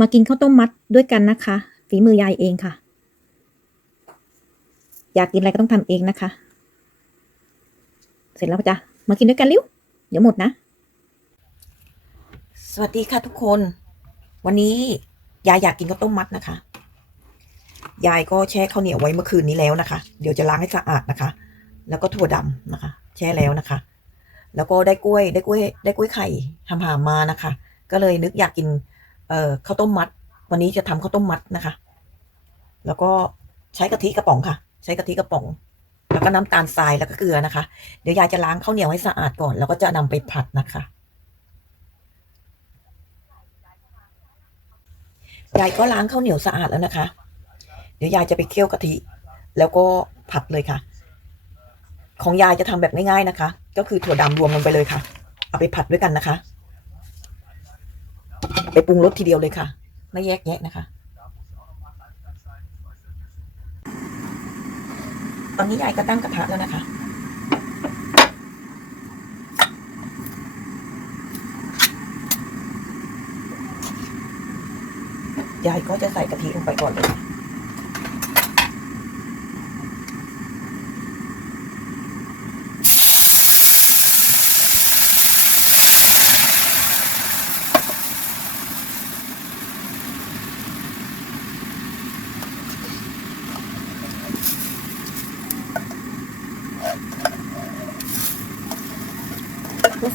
มากินข้าวต้มมัดด้วยกันนะคะ ฝีมือยายเองค่ะ อยากกินอะไรก็ต้องทำเองนะคะ เสร็จแล้วจ้ะมากินด้วยกันเร็วเดี๋ยวหมดนะ สวัสดีค่ะทุกคน วันนี้ยายอยากกินข้าวต้มมัดนะคะ ยายก็แช่ข้าวเหนียวไว้เมื่อคืนนี้แล้วนะคะ เดี๋ยวจะล้างให้สะอาดนะคะ แล้วก็ถั่วดำนะคะ แช่แล้วนะคะ แล้วก็ได้กล้วย ได้กล้วย ได้กล้วยไข่ทำหามานะคะ ก็เลยนึกอยากกิน เอ่อข้าวต้มมัด วันนี้จะทำข้าวต้มมัดนะคะ แล้วก็ใช้กะทิกระป๋องค่ะ ใช้กะทิกระป๋อง แล้วก็น้ำตาลทรายแล้วก็เกลือนะคะ เดี๋ยวยายจะล้างข้าวเหนียวให้สะอาดก่อน แล้วก็จะนำไปผัดนะคะยายก็ล้างข้าวเหนียวสะอาดแล้วนะคะ เดี๋ยวยายจะไปเคี่ยวกะทิแล้วก็ผัดเลยค่ะ ของยายจะทำแบบง่ายๆนะคะ ก็คือถั่วดำรวมลงไปเลยค่ะ เอาไปผัดด้วยกันนะคะ ปปรุงรสทีเดียวเลยค่ะ ไม่แยกแยะนะคะ ตอนนี้ยายก็ตั้งกระทะแล้วนะคะยายก็จะใส่กะทิลงไปก่อนเลย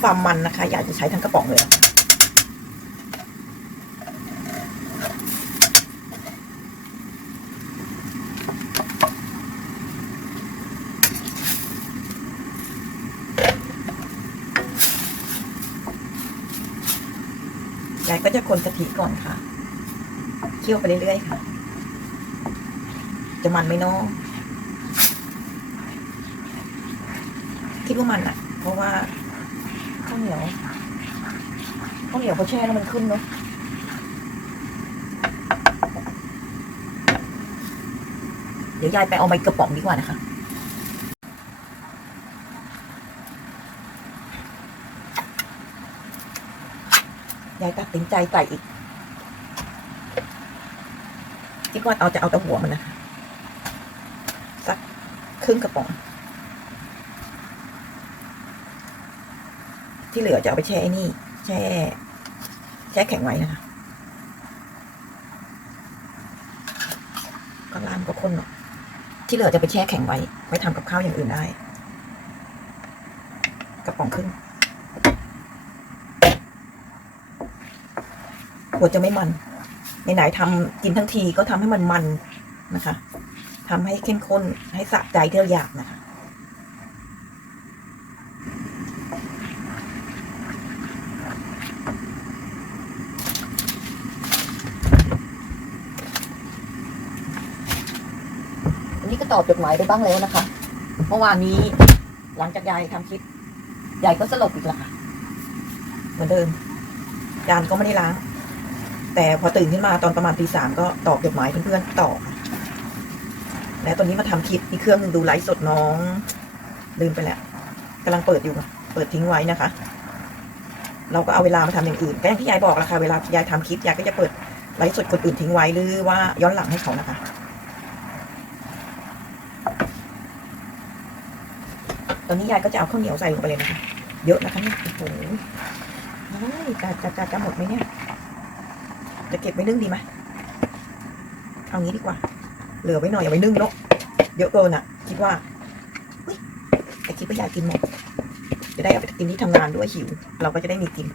ความมันนะคะ อยากจะใช้ทั้งกระป๋องเลย ยายก็จะคนกะทิก่อนค่ะ เคี่ยวไปเรื่อยๆค่ะ จะมันไหมเนาะคิดว่ามันอะเพราะว่า เหนียวข้าวเหนียวพอแช่แล้วมันขึ้นเนาะเดี๋ยวยายไปเอาไม้กระป๋องดีกว่านะคะยายตัดสินใจใส่อีกคิดว่าเอาจะเอาแต่หัวมันนะคะสักครึ่งกระป๋อง ที่เหลือจะเอาไปแช่ไอ้นี่ แช่ แช่แข็งไว้นะคะก็ล้างก็ข้นเนาะที่เหลือจะไปแช่แข็งไว้ ไว้ทำกับข้าวอย่างอื่นได้ กระป๋องครึ่งกลัวจะไม่มันไหนๆทำกินทั้งทีก็ทำให้มันมันนะคะทำให้เข้มข้นให้สะใจที่เราอยากนะคะ อันนี้ก็ ตอบจดหมายไปบ้างแล้วนะคะ เมื่อวานนี้ หลังจากยายทำคลิปยายก็สลบอีกล้วค่ะ เหมือนเดิมจานก็ไม่ได้ล้าง แต่พอตื่นขึ้นมาตอนประมาณตีสามก็ตอบจดหมายเพื่อนๆต่อค่ะและตอนนี้มาทำคลิปที่เครื่องดูไลฟ์สดน้อง ลืมไปแล้วกำลังเปิดอยู่เปิดทิ้งไว้นะคะ เราก็เอาเวลามาทำอย่างอื่นก็อย่างที่ยายบอกแหละค่ะเวลายายทำคลิปยายก็จะเปิดไลฟ์สดคนอื่นทิ้งไว้หรือว่าย้อนหลังให้เขานะคะ ตอนนี้ยายก็จะเอาข้าวเหนียวใส่ลงไปเลยนะคะ เยอะนะคะเนี่ยโอ้โหจะจะจะจะหมดไหมเนี่ย จะเก็บไว้นึ่งดีไหมเอางี้ดีกว่า เหลือไว้หน่อยเอาไว้นึ่งเนาะเยอะเกินอะ คิดว่าเฮ้คิดว่ายายกินหมด จะได้เอาไปกินที่ทำงานด้วยหิว เราก็จะได้มีกิน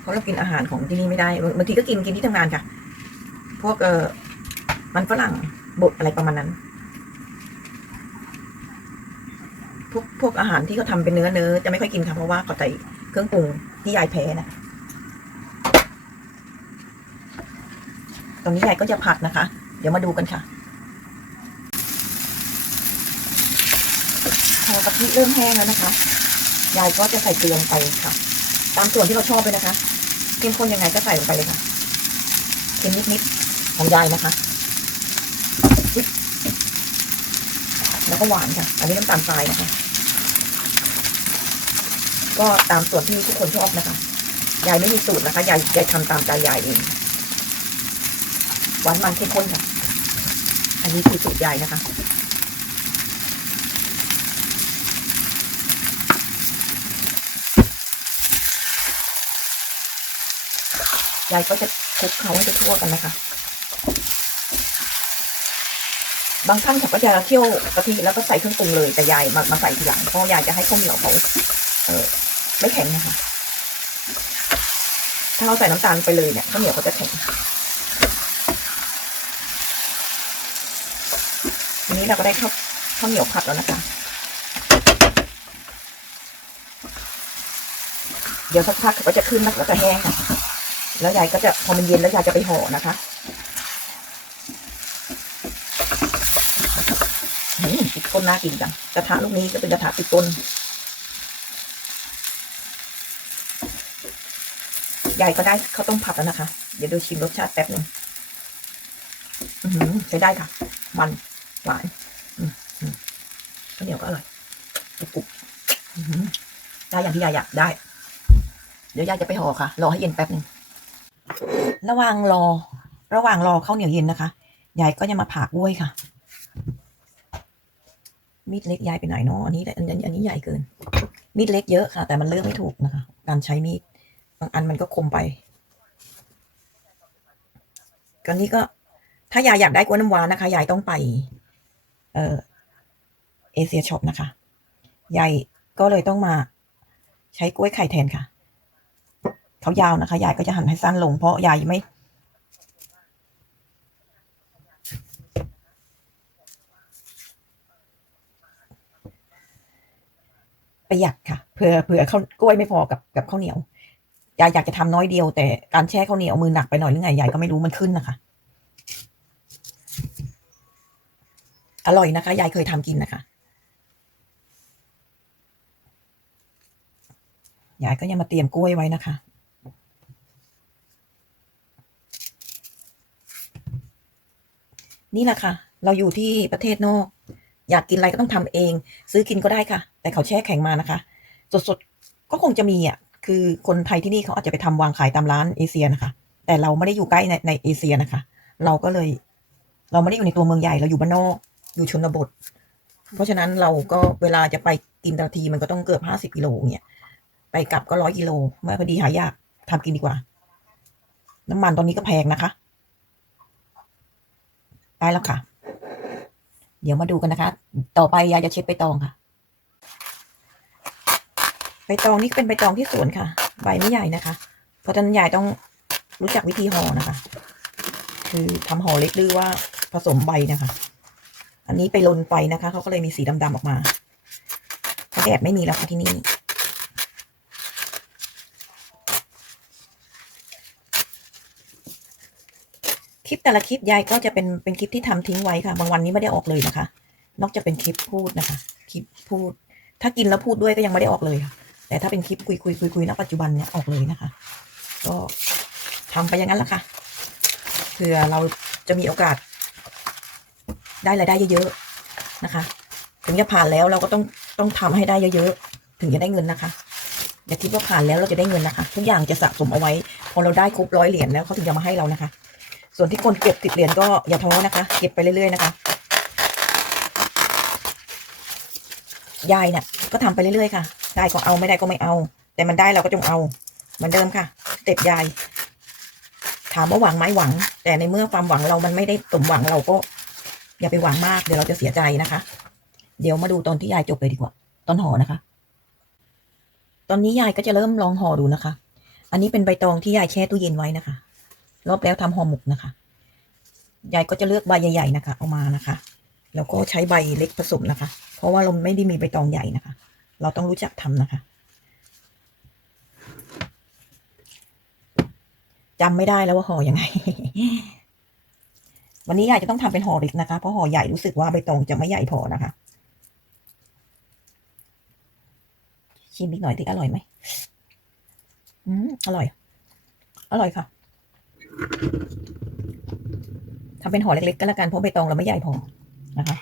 เพราะเรากินอาหารของที่นี่ไม่ได้บางทีก็กินกินที่ทำงานค่ะ พวกเออมันฝรั่งบดอะไรประมาณนั้น พวกพวกอาหารที่เขาทำเป็นเนื้อเนื้อจะไม่ค่อยกินค่ะเพราะว่าเขาใส่เครื่องปรุงที่ยายแพ้นะตรงนี้ยายก็จะผัดนะคะ เดี๋ยวมาดูกันค่ะพอกะทิเริ่มแห้งแล้วนะคะ ยายก็จะใส่เกลือลงไปค่ะ ตามส่วนที่เราชอบเลยนะคะเข้มข้นยังไงก็ใส่ลงไปเลยค่ะเค็มนิดๆของยายนะคะแล้วก็หวานค่ะ อันนี้น้ำตาลทรายนะคะ ก็ตามส่วนที่ทุกคนชอบนะคะ ยายไม่มีสูตรนะคะ ยายยายทำตามใจยายเอง หวานมันเข้มข้นค่ะ อันนี้คือสูตรยายนะคะ ยายก็จะคลุกเขาให้ทั่วกันนะคะ บางท่านเขาก็จะเคี่ยวกะทิแล้วก็ใส่เครื่องปรุงเลย แต่ยายมามาใส่ทีหลัง เพราะยายจะให้ข้าวเหนียวเขาเออ ไม่แข็งนะคะ ถ้าเราใส่น้ำตาลไปเลยเนี่ยข้าวเหนียวเขาจะแข็งทีนี้เราก็ได้ข้าวข้าวเหนียวผัดแล้วนะคะ เดี๋ยวสักพักก็จะขึ้นแล้วก็จะแห้งค่ะ แล้วยายก็จะพอมันเย็นแล้วยายจะไปห่อนะคะอืมติดต้นน่ากินจังกระทะลูกนี้ก็เป็นกระทะติดต้น ยายก็ได้ข้าวต้มผัดแล้วนะคะ เดี๋ยวดูชิมรสชาติแป๊บหนึ่งใช้ได้ค่ะ มันหวานข้าวเหนียวก็อร่อยกรุบกรุบได้อย่างที่ยายอยากได้ เดี๋ยวยายจะไปห่อค่ะ รอให้เย็นแป๊บหนึ่งระหว่างรอ ระหว่างรอข้าวเหนียวเย็นนะคะยายก็จะมาผ่ากล้วยค่ะ มีดเล็กยายไปไหนเนาะอันนี้อันนี้อันนี้ใหญ่เกิน มีดเล็กเยอะค่ะ แต่มันเลือกไม่ถูกนะคะ การใช้มีดางอันมันก็คมไปกันนี้ก็ ถ้ายายอยากได้กล้วยน้ำว้านะคะยายต้องไป เออเอเชียช็อปนะคะยายก็เลยต้องมา ใช้กล้วยไข่แทนค่ะเขายาวนะคะยายก็จะหั่นให้สั้นลงเพราะยายไม่ประหยัดค่ะเผื่อเผื่อข้าวกล้วยไม่พอกับกับข้าวเหนียว ยายอยากจะทำน้อยเดียว แต่การแช่ข้าวเหนียวมือหนักไปหน่อยหรือไงยายก็ไม่รู้มันขึ้นนะคะ อร่อยนะคะยายเคยทำกินนะคะยายก็ยังมาเตรียมกล้วยไว้นะคะนี่แหละค่ะ เราอยู่ที่ประเทศนอก อยากกินอะไรก็ต้องทำเอง ซื้อกินก็ได้ค่ะ แต่เขาแช่แข็งมานะคะ สดๆ ก็คงจะมีอะ คือคนไทยที่นี่เขาอาจจะไปทำวางขายตามร้านเอเชียนะคะ แต่เราไม่ได้อยู่ใกล้ในในเอเชียนะคะ เราก็เลย เราไม่ได้อยู่ในตัวเมืองใหญ่เราอยู่บ้านนอกอยู่ชนบท เพราะฉะนั้นเราก็เวลาจะไปกินแต่ละทีมันก็ต้องเกือบห้าสิบกิโลเนี่ยไปกลับก็ร้อยกิโลไม่พอดีหายากทำกินดีกว่า น้ำมันตอนนี้ก็แพงนะคะได้แล้วค่ะ เดี๋ยวมาดูกันนะคะ ต่อไปยายจะเช็ดใบตองค่ะ ใบตองนี่เป็นใบตองที่สวนค่ะ ใบไม่ใหญ่นะคะ เพราะฉะนั้นยายต้องรู้จักวิธีห่อนะคะ คือทำห่อเล็กหรือว่าผสมใบนะคะ อันนี้ไปลนไฟนะคะเขาก็เลยมีสีดำๆออกมาเพราแดดไม่มีแล้วค่ะที่นี่คลิปแต่ละคลิปยายก็จะเป็นเป็นคลิปที่ทำทิ้งไว้ค่ะ บางวันนี้ไม่ได้ออกเลยนะคะ นอกจากเป็นคลิปพูดนะคะ คลิปพูด ถ้ากินแล้วพูดด้วยก็ยังไม่ได้ออกเลยค่ะ แต่ถ้าเป็นคลิปคุยคุยคุยคุยณปัจจุบันเนี่ยออกเลยนะคะ ก็ทำไปอย่างนั้นแหละค่ะเผื่อเราจะมีโอกาส ได้รายได้เยอะๆนะคะ ถึงจะผ่านแล้วเราก็ต้องต้องทำให้ได้เยอะๆถึงจะได้เงินนะคะอย่าคิดว่าผ่านแล้วเราจะได้เงินนะคะ ทุกอย่างจะสะสมเอาไว้ พอเราได้ครบร้อยเหรียญแล้วเขาถึงจะมาให้เรานะคะ ส่วนที่คนเก็บติดเหรียญก็อย่าท้อนะคะ เก็บไปเรื่อยๆนะคะยายเนี่ยก็ทำไปเรื่อยๆค่ะ ได้ก็เอาไม่ได้ก็ไม่เอา แต่มันได้เราก็จงเอาเหมือนเดิมค่ะเต็ปยาย ถามว่าหวังไหมหวัง แต่ในเมื่อความหวังเรามันไม่ได้สมหวังเราก็ อย่าไปหวังมากเดี๋ยวเราจะเสียใจนะคะ เดี๋ยวมาดูตอนที่ยายจบเลยดีกว่า ตอนห่อนะคะ ตอนนี้ยายก็จะเริ่มลองห่อดูนะคะ อันนี้เป็นใบตองที่ยายแช่ตู้เย็นไว้นะคะ รอบแล้วทำห่อหมกนะคะยายก็จะเลือกใบใหญ่ ๆ นะคะ เอามานะคะ แล้วก็ใช้ใบเล็กผสมนะคะ เพราะว่าเราไม่ได้มีใบตองใหญ่นะคะ เราต้องรู้จักทำนะคะจำไม่ได้แล้วว่าห่อยังไง วันนี้ยายจะต้องทำเป็นห่อเล็กนะคะ เพราะห่อใหญ่รู้สึกว่าใบตองจะไม่ใหญ่พอนะคะ ชิมอีกหน่อยที่อร่อยไหมอืมอร่อย อร่อยค่ะทำเป็นห่อเล็กๆก็แล้วกันเพราะใบตองเราไม่ใหญ่พอนะคะ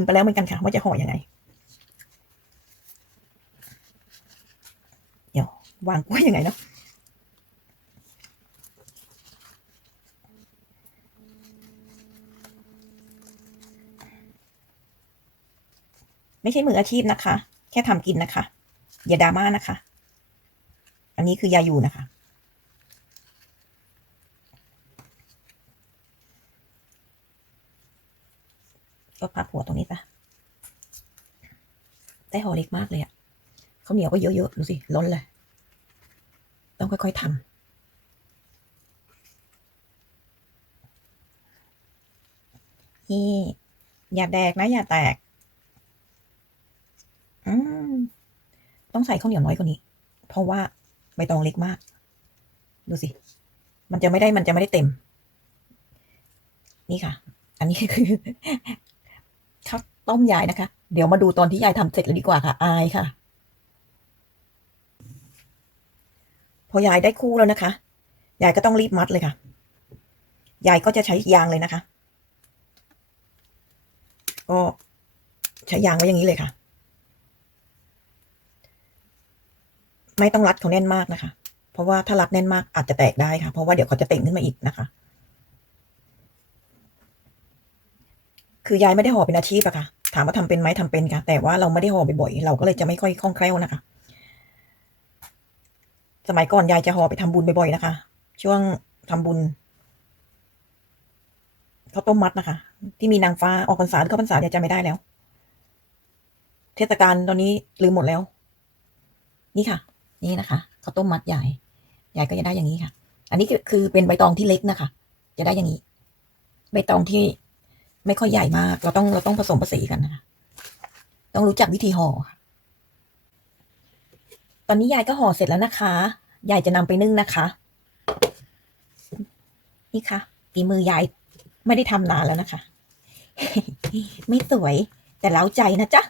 มไปแล้วเหมือนกันค่ะว่าจะห่อยังไง เดี๋ยววางกล้วยยังไงเนาะไม่ใช่มืออาชีพนะคะ แค่ทำกินนะคะ อย่าดราม่านะคะ อันนี้คือยาอยู่นะคะ ก็พับหัวตรงนี้ซะได้ห่อเล็กมากเลยอะข้าวเหนียวก็เยอะๆดูสิล้นเลย ต้องค่อยๆทำนี่อย่าแดกนะอย่าแตก อืม ต้องใส่ข้าวเหนียวน้อยกว่านี้ เพราะว่าใบตองเล็กมาก ดูสิ มันจะไม่ได้มันจะไม่ได้เต็ม นี่ค่ะ อันนี้คือ ข้าต้มยายนะคะ เดี๋ยวมาดูตอนที่ยายทำเสร็จแล้วดีกว่าค่ะ อายค่ะ พอยายได้คู่แล้วนะคะ ยายก็ต้องรีบมัดเลยค่ะ ยายก็จะใช้ยางเลยนะคะ ก็ใช้ยางไว้อย่างนี้เลยค่ะ ไม่ต้องรัดเขาแน่นมากนะคะ เพราะว่าถ้ารัดแน่นมากอาจจะแตกได้ค่ะ เพราะว่าเดี๋ยวเขาจะเต่งขึ้นมาอีกนะคะ คือยายไม่ได้ห่อเป็นอาชีพอะค่ะ ถามว่าทำเป็นไหมทำเป็นค่ะ แต่ว่าเราไม่ได้ห่อบ่อยๆ เราก็เลยจะไม่ค่อยคล่องแคล่วนะคะ สมัยก่อนยายจะห่อไปทำบุญบ่อยๆนะคะ ช่วงทำบุญข้าวต้มมัดนะคะ ที่มีนางฟ้าออกพรรษาหรือเข้าพรรษายายจะไม่ได้แล้ว เทศกาลตอนนี้ลืมหมดแล้ว นี่ค่ะ นี่นะคะข้าวต้มมัดใหญ่ยายก็จะได้อย่างนี้ค่ะ อันนี้คือเป็นใบตองที่เล็กนะคะ จะได้อย่างนี้ ใบตองที่ ไม่ค่อยใหญ่มาก เราต้องเราต้องผสมผสานกันนะคะต้องรู้จักวิธีห่อค่ะตอนนี้ยายก็ห่อเสร็จแล้วนะคะ ยายจะนำไปนึ่งนะคะ นี่ค่ะฝีมือยายไม่ได้ทำนานแล้วนะคะ ไม่สวยแต่เล้าใจนะจ๊ะ